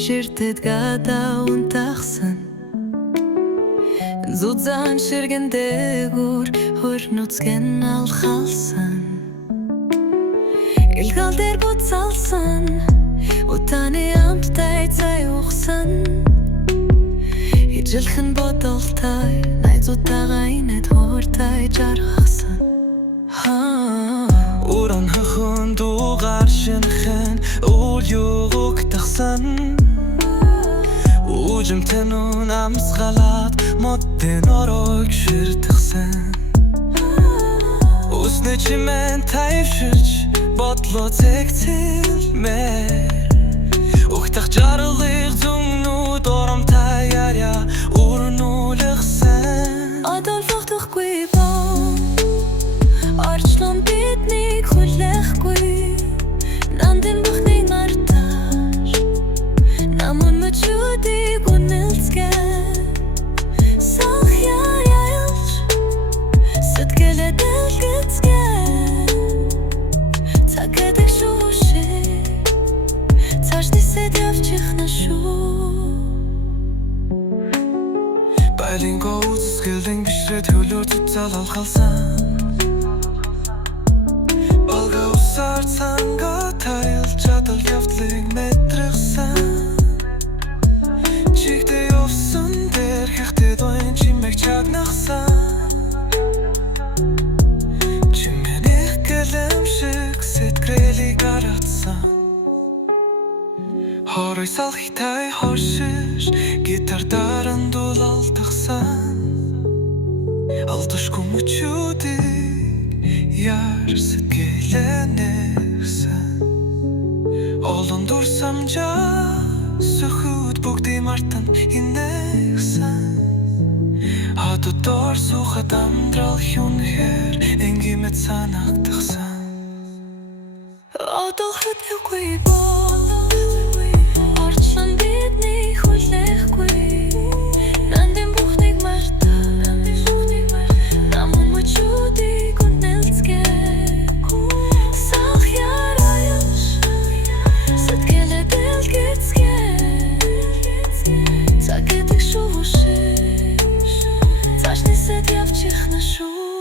Ширтэд гадаа унтахсан Зузаан ширгэн дээгүүр хөр нүцгэн алхалсан Илгал дээр буцалсан Утааны амттай цай ухсан Ижилхэн бодолтой найзуудтайгаа инээд хууртай жаргасан Уран хөхөн дугаар шинхэн үл юугтахсан Ужимтэн үн амсгалаад моддэн орог ширтгсэн Усны чимэн тайвширч бодлоо цэгцэлмээр Ухтах жаргалыг зүгнүүд оромтай яря үрнүүлгсэн Одолфохдохгүй боо Орчлон биднийг хүлээхгүй Нандин бүхнийг мартаж Намун мөчүүдийг үнэлцгэн Сах ярайлж Сэтгэлээ дэлгэцгэн Цаг эдэг шүү шиг Цааш нисэд явчих на шүү Байлинго үзэсгэлэн бишрээ төлөөр цуцал алхалсан Болга усаар цанга тайл чадал явдлыг мэдрэгсэн Чигдэ явсан дээр хэхтэд ойн чимэг чагнахсан Чимэних гэлэм шиг сэтгэлийг гаргацсан Хорой салхитай хоршиш гитар даран дулалтгсан Алдашгүй мөчүүдийг яар сэтгэлэнэгсэн Олон дурсамжаа сөхүүд бүгдийн мартан инэгсэн Хадудор сухад амдрал хүнхээр энгимэд санагдахсан Одолход явгүй боо Орчлон биднийг хүлээхгүй Нандин бүхнийг мартаж Намун мөчүүдийг үнэлцгэн Сах ярайлж Сэтгэлээ дэлгэцгэн Цаг эдэг шүү шиг Цааш нисэд явчих на шүү